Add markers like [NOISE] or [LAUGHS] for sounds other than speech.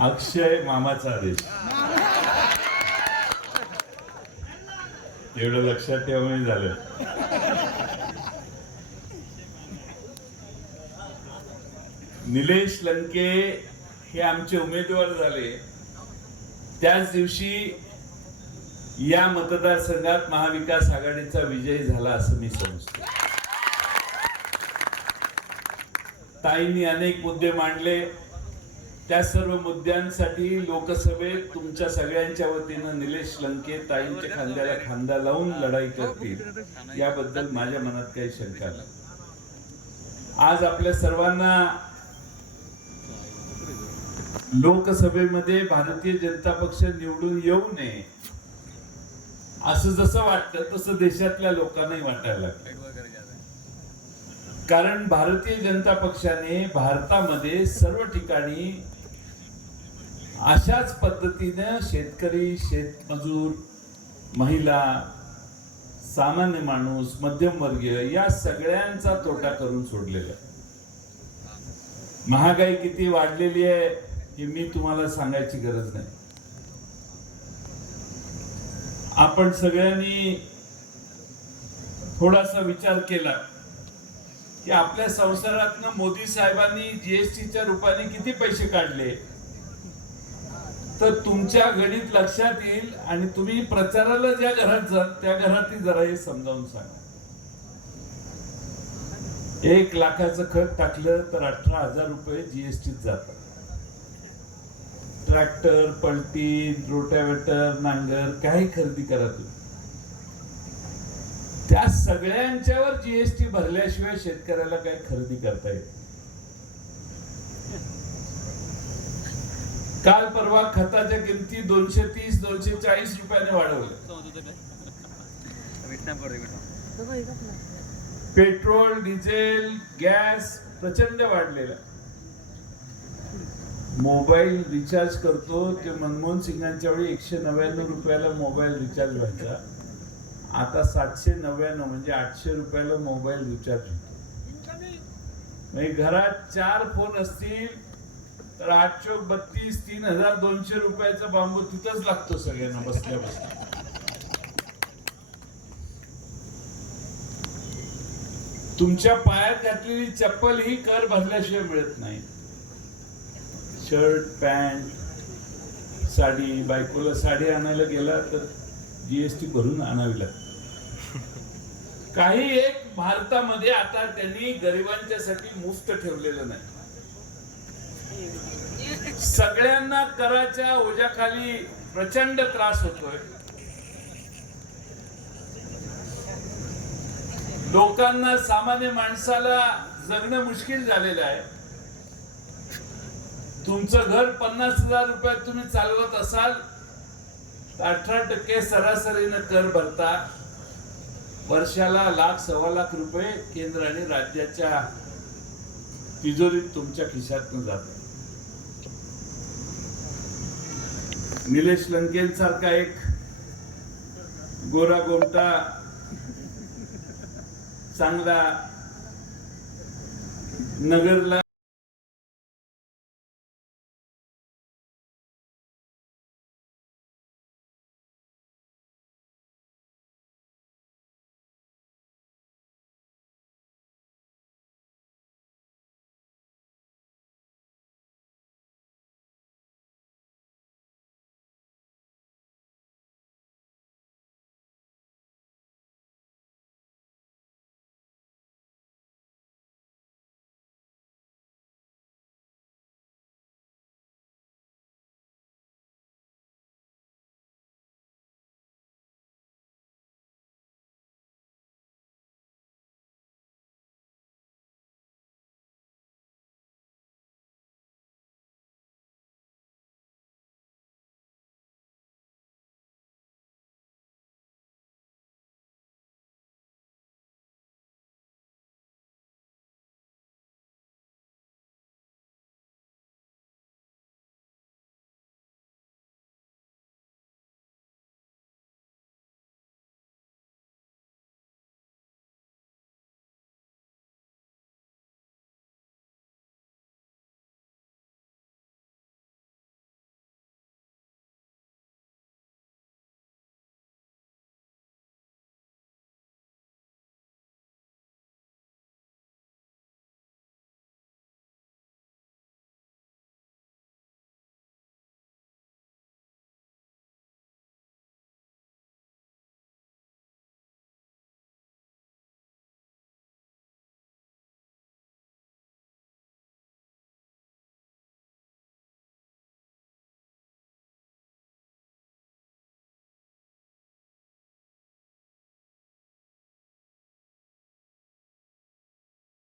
अक्षय मामाचा आदेश. एवढं लक्षात ठेवून झालं. निलेश लंके हे आमचे उमेदवार झाले. त्याच दिवशी या मतदारसंघात महाविकास आघाडीचा विजय झाला असं मी समजतो. ताईंनी अनेक मुद्दे मांडले. त्या सर्व मुद्द्यांसाठी लोकसभेत तुमच्या सगळ्यांच्या वतीनं निलेश लंके ताईंच्या खांद्याला खांदा लावून लढाई करतील. याबद्दल माझ्या मनात काही शंका नाही. आज आपल्या सर्वांना लोकसभेमध्ये भारतीय जनता पक्ष निवडून येऊ नये असं जसं वाटतं तसं देशातल्या लोकांनाही वाटायला लागलं कारण भारतीय जनता पक्षाने भारतामध्ये सर्व ठिकाणी अशाच पद्धतीनं शेतकरी शेतमजूर महिला सामान्य माणूस मध्यमवर्गीय या सगळ्यांचा तोटा करून सोडलेला. महागाई किती वाढलेली आहे हे मी तुम्हाला सांगायची गरज नाही. आपण सगळ्यांनी थोडासा विचार केला की आपल्या संसारातनं मोदी साहेबांनी जीएसटीच्या रूपाने किती पैसे काढले? तर तुमच्या गणित लक्षात येईल आणि तुम्ही प्रचाराला ज्या घरात जा त्या घरातही जरा हे समजावून सांगा. एक लाखाचं खत टाकलं तर अठरा हजार रुपये जीएसटीत जातात. ट्रॅक्टर पलटी रोटावेटर नांगर काही खरेदी करा तुम्ही. त्या सगळ्यांच्यावर जीएसटी भरल्याशिवाय शेतकऱ्याला काय खरेदी करता येत काल परवा खताच्या किमती दोनशे तीस दोनशे चाळीस रुपयाने वाढवल्या. पेट्रोल डिझेल गॅस प्रचंड वाढलेला. मोबाईल रिचार्ज करतो ते मनमोहन सिंगांच्या वेळी एकशे नव्याण्णव रुपयाला मोबाईल रिचार्ज व्हायचा. आता सातशे नव्याण्णव म्हणजे आठशे रुपयाला मोबाईल रिचार्ज होतो. म्हणजे घरात चार फोन असतील तर आठशे बत्तीस तीन हजार दोनशे रुपयाचा बांबू तिथंच लागतो सगळ्यांना बसल्या बसल्या तुमच्या पायात घातलेली चप्पल ही कर भरल्याशिवाय मिळत नाही. शर्ट पॅन्ट साडी बायकोला साडी आणायला गेला तर जीएसटी भरून आणावी लागते. [LAUGHS] काही एक भारतामध्ये आता त्यांनी गरिबांच्यासाठी मुफ्त ठेवलेलं नाही. सगळ्यांना कराच्या ओझ्याखाली प्रचंड त्रास होतोय. लोकांना सामान्य माणसाला जगणं मुश्किल झालेलं आहे. तुमचं घर पन्नास हजार रुपयात तुम्ही चालवत असाल अठरा टक्के सरासरीनं कर भरता. वर्षाला लाख सव्वा लाख रुपये केंद्र आणि राज्याच्या तिजोरीत तुमच्या खिशातून जात. निलेश लंकेंसारखा एक गोरा गोमटा चांगला नगरला